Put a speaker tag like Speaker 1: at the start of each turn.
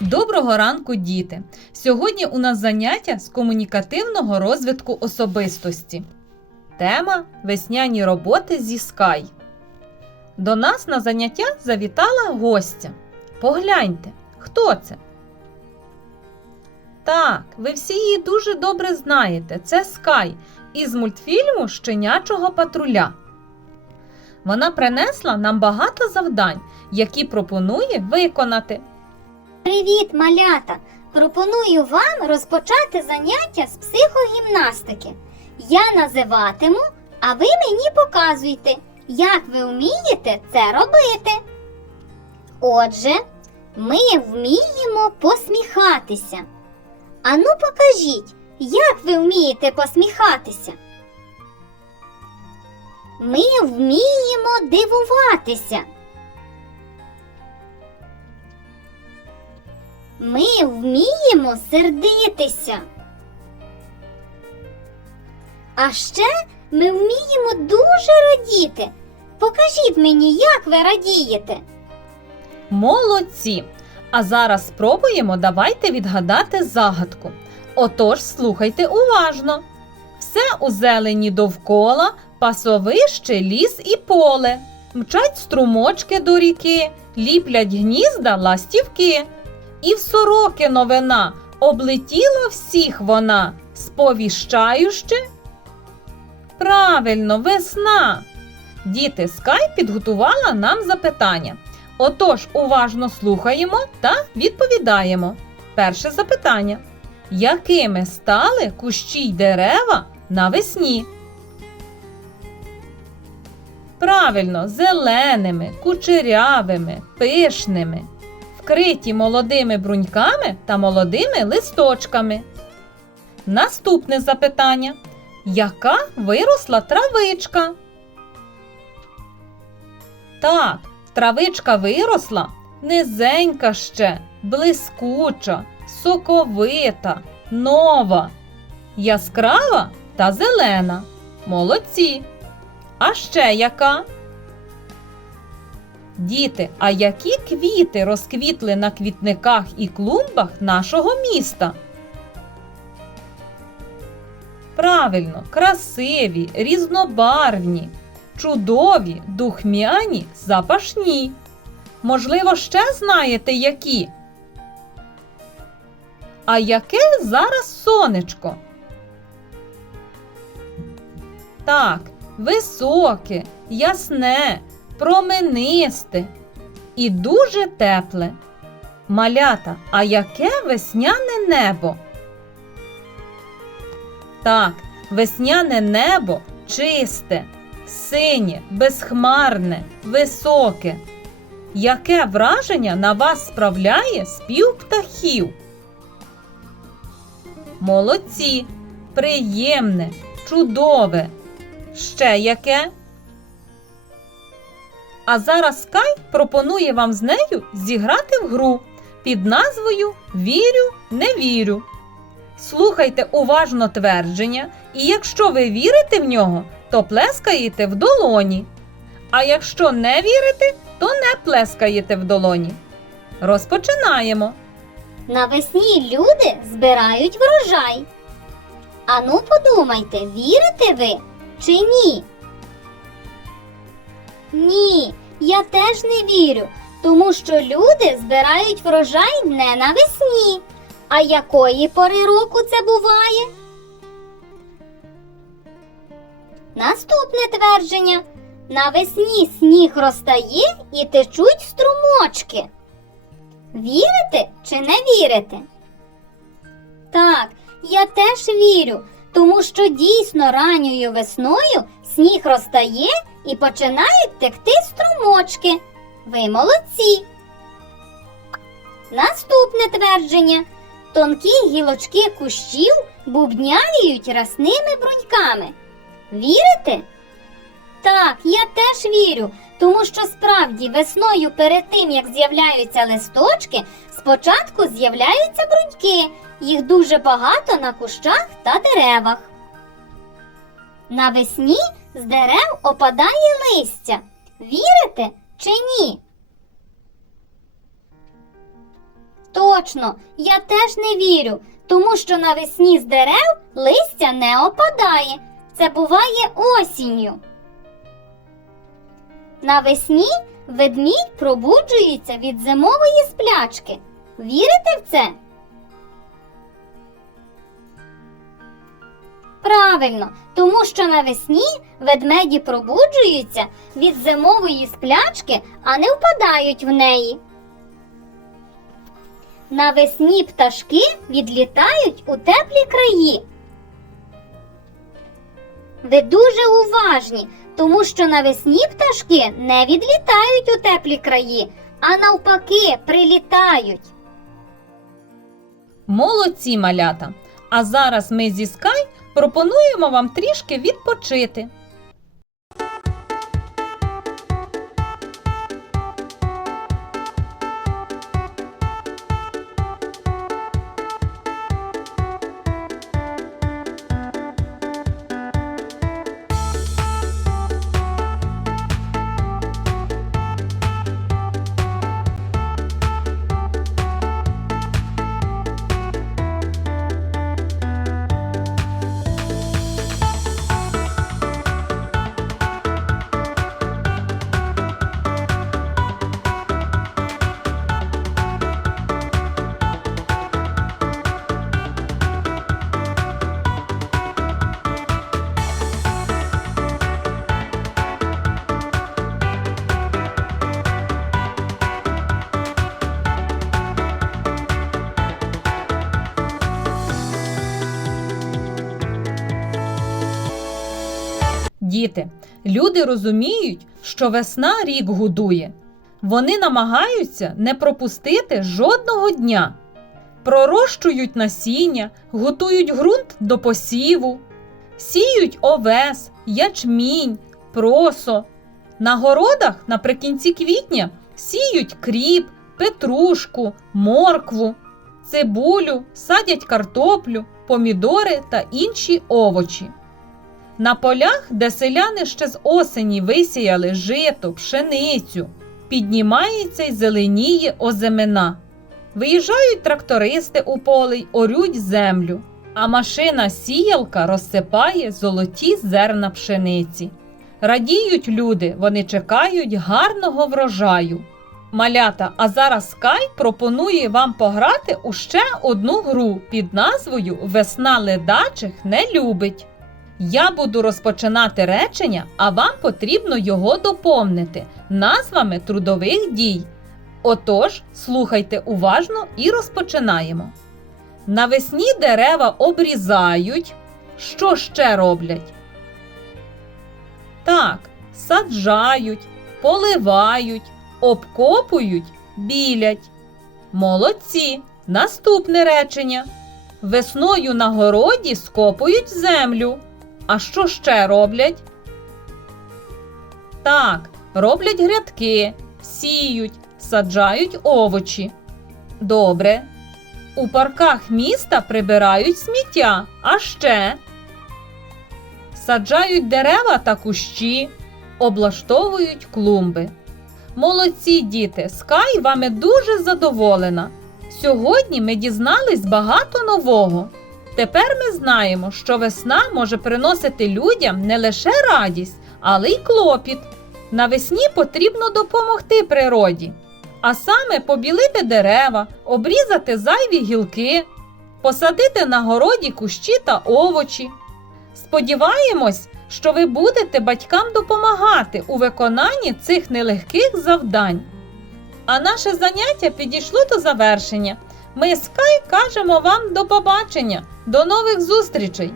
Speaker 1: Доброго ранку, діти! Сьогодні у нас заняття з комунікативного розвитку особистості. Тема весняні роботи зі Sky. До нас на заняття завітала гостя. Погляньте, хто це? Так, ви всі її дуже добре знаєте. Це Скай із мультфільму Щенячого патруля. Вона принесла нам багато завдань, які пропонує виконати.
Speaker 2: Привіт, малята! Пропоную вам розпочати заняття з психогімнастики. Я називатиму, а ви мені показуйте, як ви вмієте це робити. Отже, ми вміємо посміхатися. Ану покажіть, як ви вмієте посміхатися. Ми вміємо дивуватися. Ми вміємо сердитися. А ще ми вміємо дуже радіти. Покажіть мені, як ви радієте.
Speaker 1: Молодці! А зараз спробуємо давайте відгадати загадку. Отож, слухайте уважно. Все у зелені довкола, пасовище, ліс і поле. Мчать струмочки до ріки, ліплять гнізда ластівки. І в сороки новина облетіла всіх вона, сповіщаючи. Правильно, весна. Діти, Скай підготувала нам запитання. Отож, уважно слухаємо та відповідаємо. Перше запитання: якими стали кущі й дерева навесні? Правильно, зеленими, кучерявими, пишними, вкриті молодими бруньками та молодими листочками. Наступне запитання: яка виросла травичка? Так, травичка виросла низенька ще, блискуча, соковита, нова, яскрава та зелена. Молодці. А ще яка? Діти, а які квіти розквітли на квітниках і клумбах нашого міста? Правильно, красиві, різнобарвні, чудові, духмяні, запашні. Можливо, ще знаєте які? А яке зараз сонечко? Так, високе, ясне, променисте і дуже тепле. Малята, а яке весняне небо? Так, весняне небо чисте, синє, безхмарне, високе. Яке враження на вас справляє спів птахів? Молодці, приємне, чудове. Ще яке? А зараз Скай пропонує вам з нею зіграти в гру під назвою Вірю, не вірю. Слухайте уважно твердження, і якщо ви вірите в нього, то плескаєте в долоні. А якщо не вірите, то не плескаєте в долоні. Розпочинаємо.
Speaker 2: Навесні люди збирають врожай. Ану подумайте, вірите ви чи ні? Ні, я теж не вірю, тому що люди збирають врожай не навесні. А якої пори року це буває? Наступне твердження. Навесні сніг розтає і течуть струмочки. Вірите чи не вірите? Так, я теж вірю, тому що дійсно ранньою весною сніг розтає і починають текти струмочки. Ви молодці. Наступне твердження. Тонкі гілочки кущів бубняють расними бруньками. Вірите? Так, я теж вірю, тому що справді весною перед тим, як з'являються листочки, спочатку з'являються бруньки. Їх дуже багато на кущах та деревах. Навесні з дерев опадає листя. Вірите чи ні? Точно, я теж не вірю, тому що навесні з дерев листя не опадає. Це буває осінню. Навесні ведмідь пробуджується від зимової сплячки. Вірите в це? Правильно, тому що навесні ведмеді пробуджуються від зимової сплячки, а не впадають в неї. Навесні пташки відлітають у теплі краї. Ви дуже уважні, тому що навесні пташки не відлітають у теплі краї, а навпаки прилітають.
Speaker 1: Молодці малята! А зараз ми зі Скай пропонуємо вам трішки відпочити. Діти, люди розуміють, що весна рік гудує. Вони намагаються не пропустити жодного дня. Пророщують насіння, готують ґрунт до посіву, сіють овес, ячмінь, просо. На городах наприкінці квітня сіють кріп, петрушку, моркву, цибулю, садять картоплю, помідори та інші овочі. На полях, де селяни ще з осені висіяли жито, пшеницю, піднімається й зеленіє оземена. Виїжджають трактористи у поле й орють землю, а машина сіялка розсипає золоті зерна пшениці. Радіють люди, вони чекають гарного врожаю. Малята, а зараз Скай пропонує вам пограти у ще одну гру під назвою Весна ледачих не любить. Я буду розпочинати речення, а вам потрібно його доповнити назвами трудових дій. Отож, слухайте уважно і розпочинаємо. Навесні дерева обрізають. Що ще роблять? Так, саджають, поливають, обкопують, білять. Молодці. Наступне речення. Весною на городі скопують землю. А що ще роблять? Так, роблять грядки, сіють, саджають овочі. Добре. У парках міста прибирають сміття, а ще саджають дерева та кущі, облаштовують клумби. Молодці діти, Скай вами дуже задоволена. Сьогодні ми дізнались багато нового. Тепер ми знаємо, що весна може приносити людям не лише радість, але й клопіт. Навесні потрібно допомогти природі, а саме побілити дерева, обрізати зайві гілки, посадити на городі кущі та овочі. Сподіваємось, що ви будете батькам допомагати у виконанні цих нелегких завдань. А наше заняття підійшло до завершення. Ми з Кай кажемо вам до побачення, до нових зустрічей!